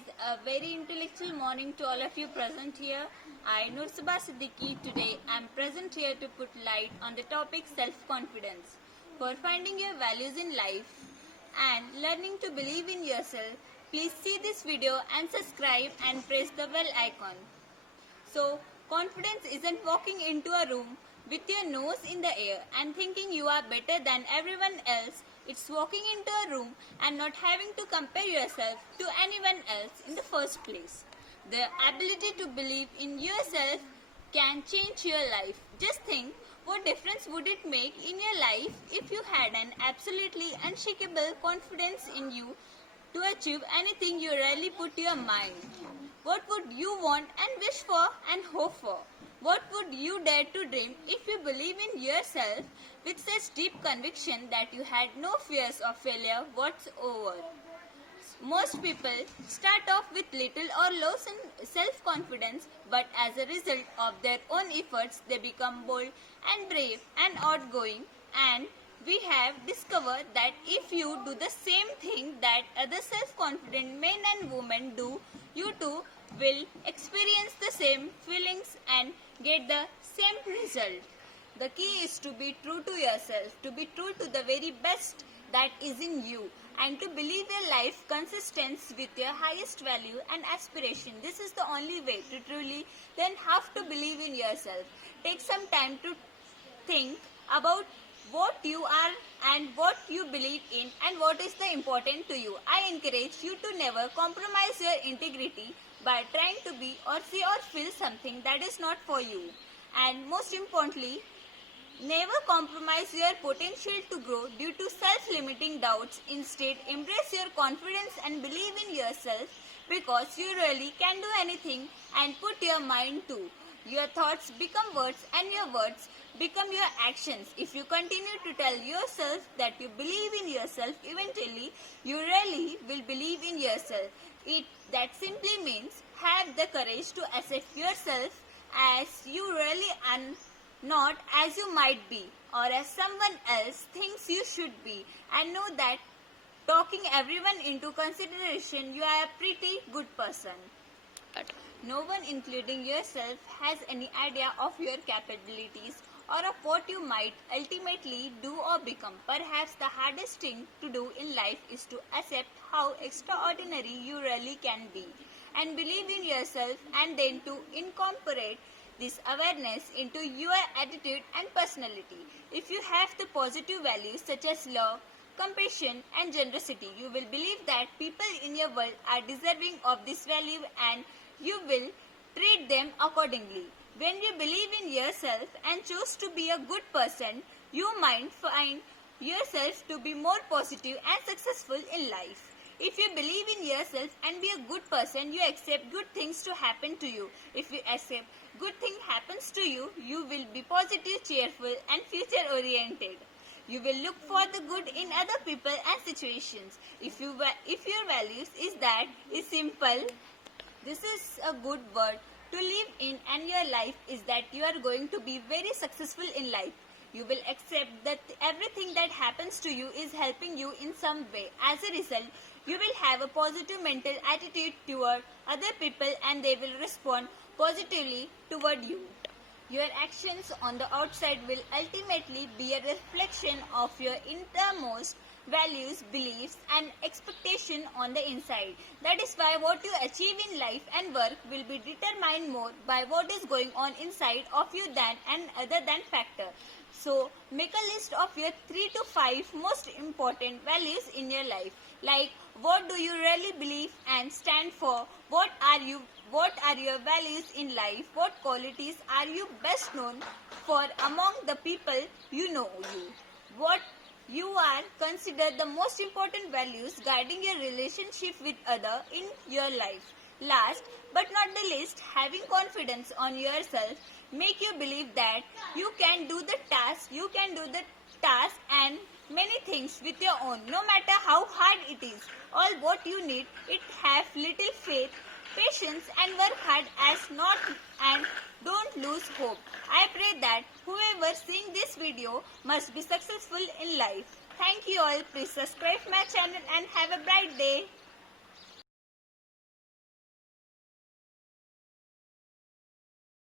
guys, a very intellectual morning to all of you present here. I, Nur Sabah Siddiqui, today am present here to put light on the topic self-confidence. For finding your values in life and learning to believe in yourself, please see this video and subscribe and press the bell icon. So, confidence isn't walking into a room with your nose in the air and thinking you are better than everyone else. It's walking into a room and not having to compare yourself to anyone else in the first place. The ability to believe in yourself can change your life. Just think, what difference would it make in your life if you had an absolutely unshakable confidence in you to achieve anything you really put your mind? What would you want and wish for and hope for? What would you dare to dream if you believe in yourself with such deep conviction that you had no fears of failure whatsoever? Most people start off with little or low self-confidence, but as a result of their own efforts, they become bold and brave and outgoing. And we have discovered that if you do the same thing that other self-confident men and women do, you too will experience the same feelings and get the same result. The key is to be true to yourself, to be true to the very best that is in you, and to believe your life consistent with your highest value and aspiration. This is the only way to truly then have to believe in yourself. Take some time to think about what you are and what you believe in and what is the important to you. I encourage you to never compromise your integrity by trying to be or see or feel something that is not for you. And most importantly, never compromise your potential to grow due to self-limiting doubts. Instead, embrace your confidence and believe in yourself because you really can do anything and put your mind to. Your thoughts become words and your words become your actions. If you continue to tell yourself that you believe in yourself, eventually you really will believe in yourself. That simply means have the courage to accept yourself as you really are, not as you might be or as someone else thinks you should be, and know that taking everyone into consideration, you are a pretty good person. No one, including yourself, has any idea of your capabilities or of what you might ultimately do or become. Perhaps the hardest thing to do in life is to accept how extraordinary you really can be and believe in yourself, and then to incorporate this awareness into your attitude and personality. If you have the positive values such as love, compassion and generosity, you will believe that people in your world are deserving of this value and you will treat them accordingly. When you believe in yourself and choose to be a good person, you might find yourself to be more positive and successful in life. If you believe in yourself and be a good person, you accept good things to happen to you. If you accept good thing happens to you, you will be positive, cheerful and future oriented. You will look for the good in other people and situations. If your values is simple, this is a good word to live in, and your life is that you are going to be very successful in life. You will accept that everything that happens to you is helping you in some way. As a result, you will have a positive mental attitude toward other people and they will respond positively toward you. Your actions on the outside will ultimately be a reflection of your innermost values, beliefs and expectation on the inside. That is why what you achieve in life and work will be determined more by what is going on inside of you than an other than factor. So make a list of your 3 to 5 most important values in your life. Like, what do you really believe and stand for? What are your values in life? What qualities are you best known for among the people you know you? What you are considered the most important values guiding your relationship with others in your life. Last but not the least, having confidence on yourself make you believe that you can do the task and many things with your own, no matter how hard it is. All what you need is have little faith, patience and work hard and don't lose hope. I pray that whoever seeing this video must be successful in life. Thank you all. Please subscribe my channel and have a bright day.